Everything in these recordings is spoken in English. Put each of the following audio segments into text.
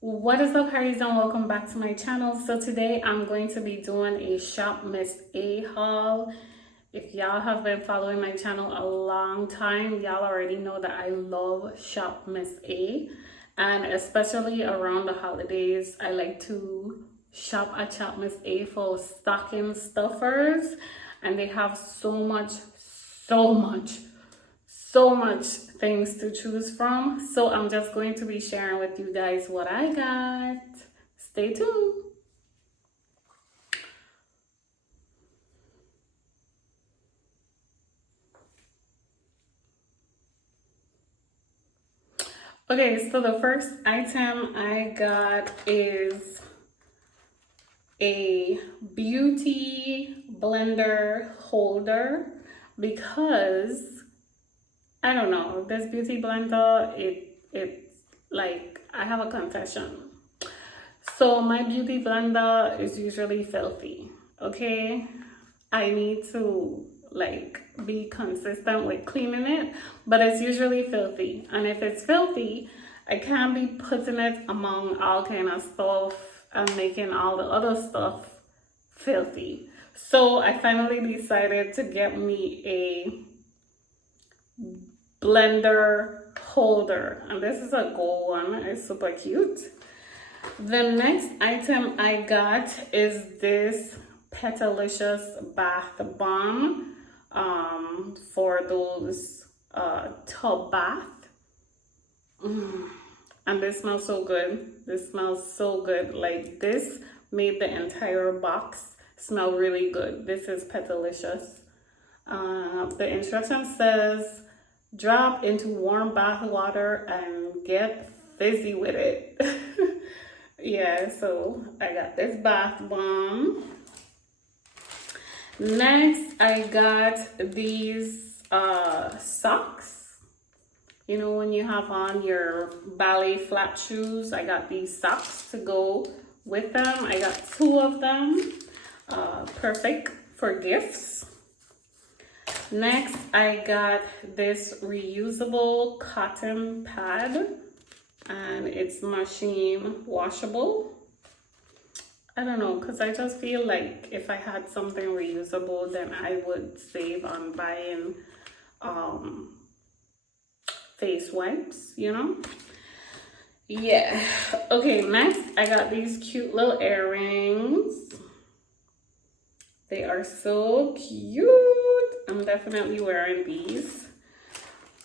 What is up, Harry's, and welcome back to my channel. So today I'm going to be doing a Shop Miss A haul. If y'all have been following my channel a long time, y'all already know that I love Shop Miss A, and especially around the holidays I like to shop at Shop Miss A for stocking stuffers, and they have so much things to choose from. So I'm just going to be sharing with you guys what I got. Stay tuned. Okay, so the first item I got is a beauty blender holder, because I don't know, this beauty blender, it's like, I have a confession. So my beauty blender is usually filthy, okay? I need to like be consistent with cleaning it, but it's usually filthy. And if it's filthy, I can't be putting it among all kind of stuff and making all the other stuff filthy. So I finally decided to get me a blender holder, and this is a gold one. It's super cute. The next item I got is this Petalicious bath bomb for those tub bath. And this smells so good. This smells so good. Like, this made the entire box smell really good. This is Petalicious. The instruction says drop into warm bath water and get fizzy with it. Yeah, so I got this bath bomb. Next, I got these socks. You know, when you have on your ballet flat shoes, I got these socks to go with them. I got 2 of them. Perfect for gifts. Next, I got this reusable cotton pad, and it's machine washable. I don't know, because I just feel like if I had something reusable, then I would save on buying face wipes, you know? Yeah. Okay, next I got these cute little earrings. They are so cute. I'm definitely wearing these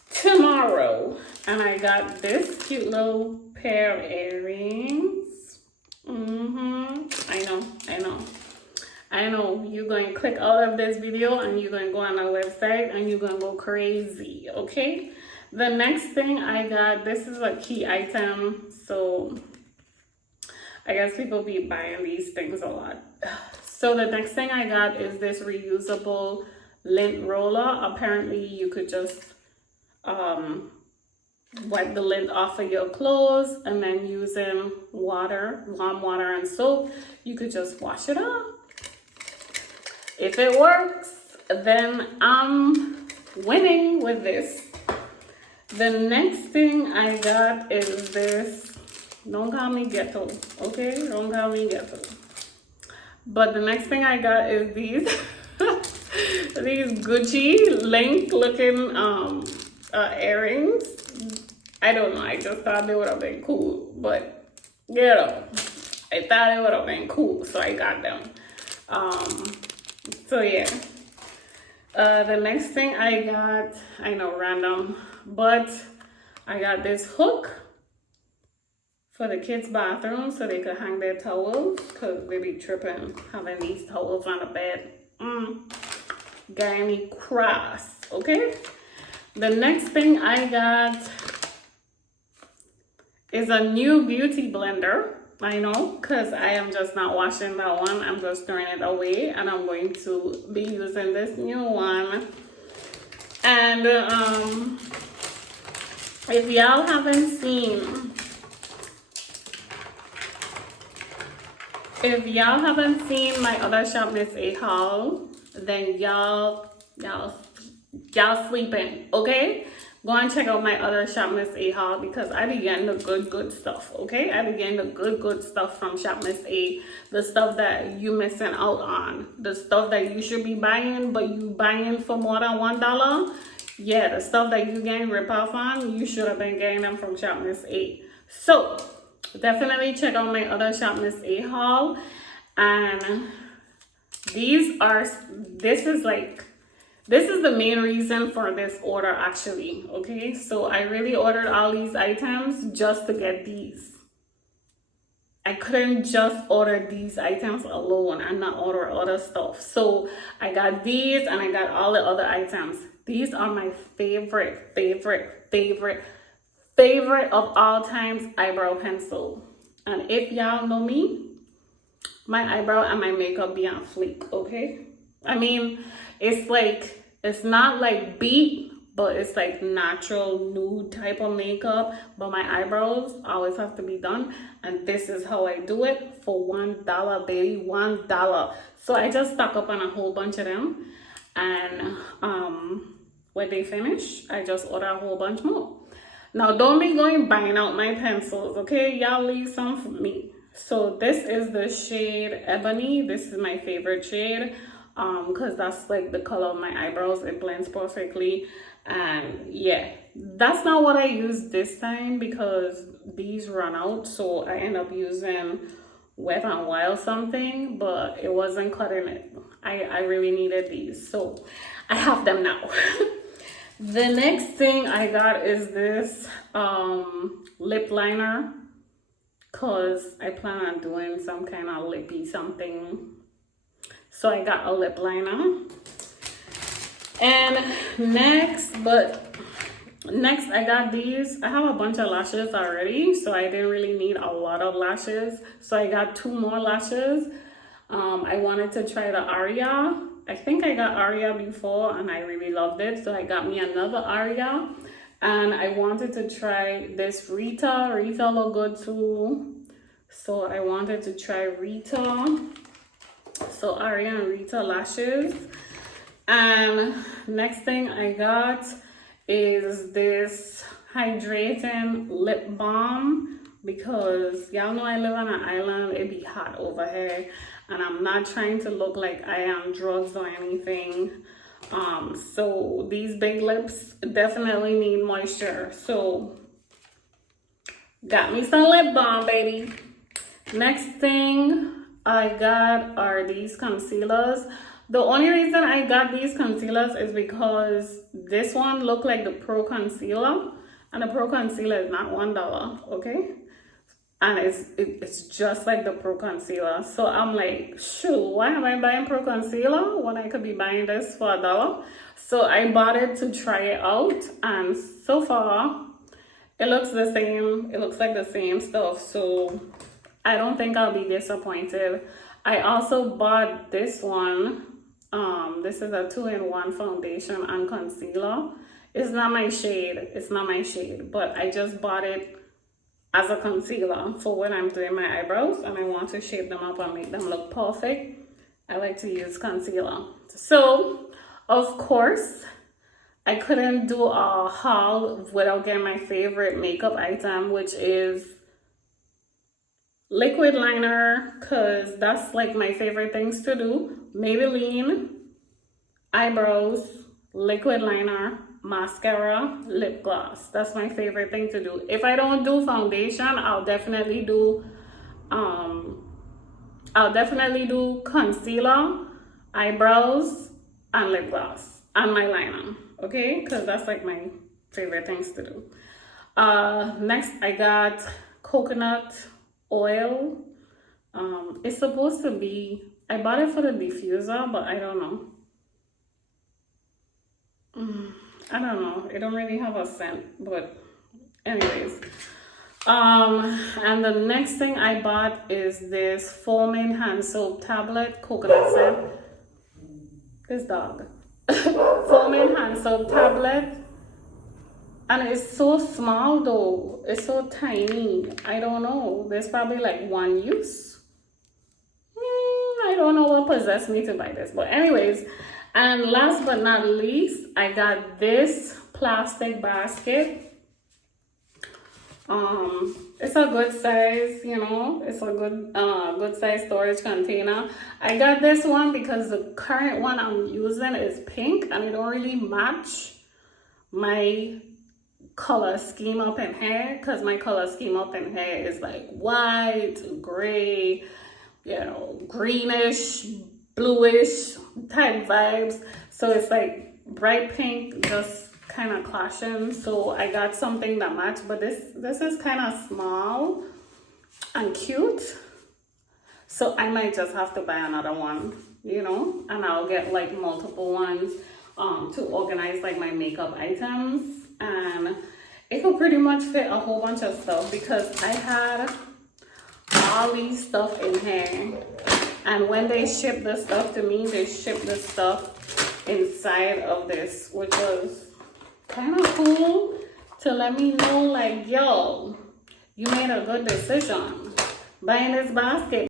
tomorrow. And I got this cute little pair of earrings. I know you're going to click out of this video and you're going to go on our website and you're going to go crazy, okay? The next thing I got, this is a key item, so I guess people be buying these things a lot. So the next thing I got is this reusable lint roller. Apparently you could just wipe the lint off of your clothes, and then using water, warm water and soap, you could just wash it off. If it works, then I'm winning with this. The next thing I got is this, don't call me ghetto, okay? Don't call me ghetto. But the next thing I got is these these Gucci link looking earrings. I don't know, I just thought they would have been cool, but you know, I thought it would have been cool, so I got them. So yeah. The next thing I got, I know, random, but I got this hook for the kids' bathroom so they could hang their towels, because they be tripping having these towels on the bed. Got me cross, okay? The next thing I got is a new beauty blender. I know, because I am just not washing that one. I'm just throwing it away, and I'm going to be using this new one. And if y'all haven't seen, my other Shop Miss A haul, then y'all sleeping, okay? go and check out my other Shop Miss A haul, because I be getting the good stuff, okay? I be getting the good stuff from Shop Miss A. The stuff that you missing out on. The stuff that you should be buying, but you buying for more than $1. Yeah, the stuff that you getting rip off on, you should have been getting them from Shop Miss A. So, definitely check out my other Shop Miss A haul. And this is the main reason for this order, actually, okay? So I really ordered all these items just to get these. I couldn't just order these items alone and not order other stuff. So I got these and I got all the other items. These are my favorite of all times eyebrow pencil. And if y'all know me, my eyebrow and my makeup be on fleek, okay? I mean, it's not like beat, but it's like natural nude type of makeup. But my eyebrows always have to be done. And this is how I do it for $1, baby, $1. So I just stock up on a whole bunch of them. And when they finish, I just order a whole bunch more. Now, don't be going buying out my pencils, okay? Y'all leave some for me. So this is the shade Ebony. This is my favorite shade because that's like the color of my eyebrows. It blends perfectly. And yeah, that's not what I used this time because these run out. So I end up using Wet n Wild something, but it wasn't cutting it. I really needed these. So I have them now. The next thing I got is this lip liner, because I plan on doing some kind of lippy something. So I got a lip liner. And next I got these. I have a bunch of lashes already, so I didn't really need a lot of lashes. So I got 2 more lashes. I wanted to try the Aria. I think I got Aria before and I really loved it. So I got me another Aria. And I wanted to try this Rita. Rita look good too. So I wanted to try Rita. So Aria and Rita lashes. And next thing I got is this hydrating lip balm, because y'all know I live on an island. It be hot over here. And I'm not trying to look like I am drugs or anything. So these big lips definitely need moisture. So got me some lip balm, baby. Next thing I got are these concealers. The only reason I got these concealers is because this one looked like the Pro Concealer. And the Pro Concealer is not $1, okay? And it's just like the Pro Concealer. So I'm like, shoot, why am I buying Pro Concealer when I could be buying this for $1? So I bought it to try it out. And so far, it looks the same. It looks like the same stuff. So I don't think I'll be disappointed. I also bought this one. This is a 2-in-1 foundation and concealer. It's not my shade. It's not my shade. But I just bought it as a concealer for when I'm doing my eyebrows and I want to shape them up and make them look perfect. I like to use concealer. So, of course, I couldn't do a haul without getting my favorite makeup item, which is liquid liner, because that's like my favorite things to do. Maybelline, eyebrows, liquid liner, mascara, lip gloss. That's my favorite thing to do. If I don't do foundation, I'll definitely do concealer, eyebrows, and lip gloss, and my liner, okay? Because that's like my favorite things to do. Next I got coconut oil. It's supposed to be, I bought it for the diffuser, but I don't know. I don't know. It don't really have a scent, but anyways. And the next thing I bought is this foaming hand soap tablet, coconut scent. This dog. Foaming hand soap tablet. And it's so small though. It's so tiny. I don't know. There's probably like one use. I don't know what possessed me to buy this. But anyways, and last but not least, I got this plastic basket. It's a good size, you know, it's a good size storage container. I got this one because the current one I'm using is pink and it don't really match my color scheme up in here, because my color scheme up in here is like white, gray, you know, greenish, bluish type vibes. So it's like bright pink, just kind of clashing. So I got something that matched, but this is kind of small and cute, so I might just have to buy another one, you know, and I'll get like multiple ones to organize like my makeup items, and it could pretty much fit a whole bunch of stuff because I had all these stuff in here, and when they shipped the stuff to me, they shipped the stuff inside of this, which was kind of cool to let me know like, yo, you made a good decision buying this basket.